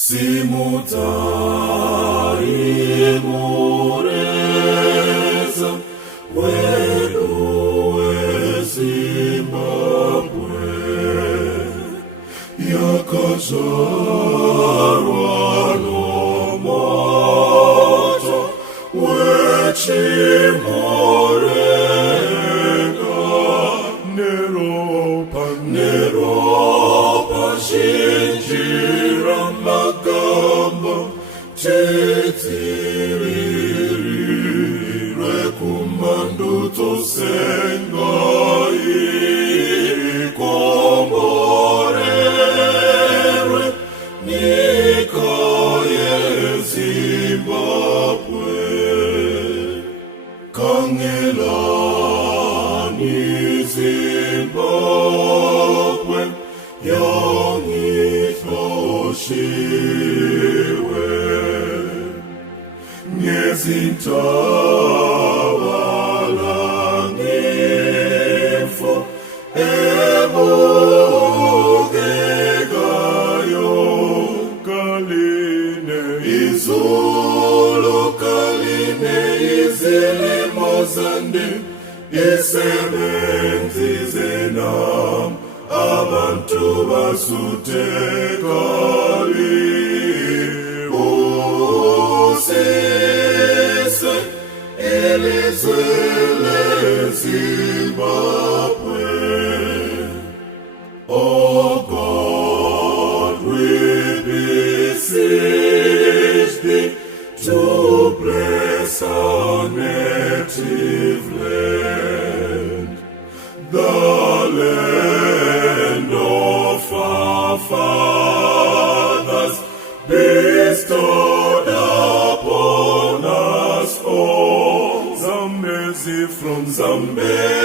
Simutaimureza wedu weZimbabwe, yakazvarwa nomoto wechimhorenga, neropa zhinji ramagamba tidzivirirwe kumandudzo sengai, ikomborerwe nyika yeZimbabwe. Kangelani Zimbabwe yangihloshiwe, ngezintawalangifo ebukekayo. Kaline izulu, kaline izilimo zande, isebenzize nam abantu basutekayo. Usise ilizwe leZimbabwe. Oh God, we beseech thee to bless our native land, the land of our fathers, bestowed upon us all. Zambezi from Zambezi,